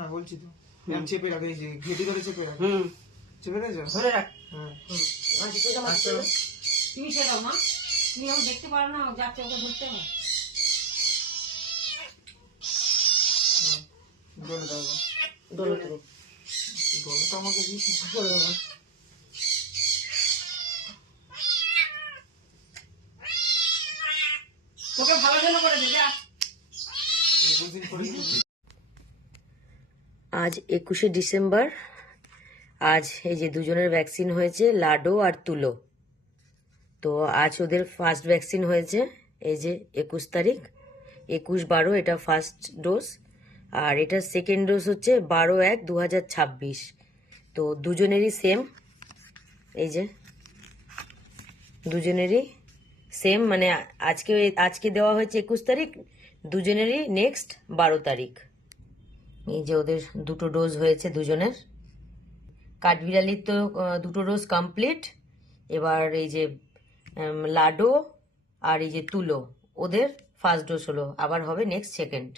না বলছি তো চেপে রাখ, এই যে ঘেটি ধরে চেপে রাখ। চেপে রেখেছো? ধরে রাখ। হ্যাঁ। তুমি সেটাও মা, তুমি এখন দেখতে পারো না যাচ্ছে, ওকে ধরতে হবে। দোলে দাও, দোলে দেবো। দোলে তো আমাকে দিস না। তোকে ভালো জন্য করে দে যা। আজ 21শে ডিসেম্বর। আজ এই যে দুজনের ভ্যাকসিন হয়েছে, লাডো আর তুলো। তো আজ ওদের ফার্স্ট ভ্যাকসিন হয়েছে, এই যে 21 তারিখ, 21/12 এটা ফার্স্ট ডোজ, আর এটা সেকেন্ড ডোজ হচ্ছে 12/1/2026। তো দুজনেরই সেম, এই যে দুজনেরই সেম, মানে আজকে দেওয়া হয়েছে 21 তারিখ, দুজনেরই নেক্সট 12 তারিখ। এই যে ওদের দুটো ডোজ হয়েছে দুজনের। কাঠবিড়ালির তো দুটো ডোজ কমপ্লিট। এবার এই যে লাডো আর এই যে তুলো, ওদের ফার্স্ট ডোজ হলো, আবার হবে নেক্সট সেকেন্ড।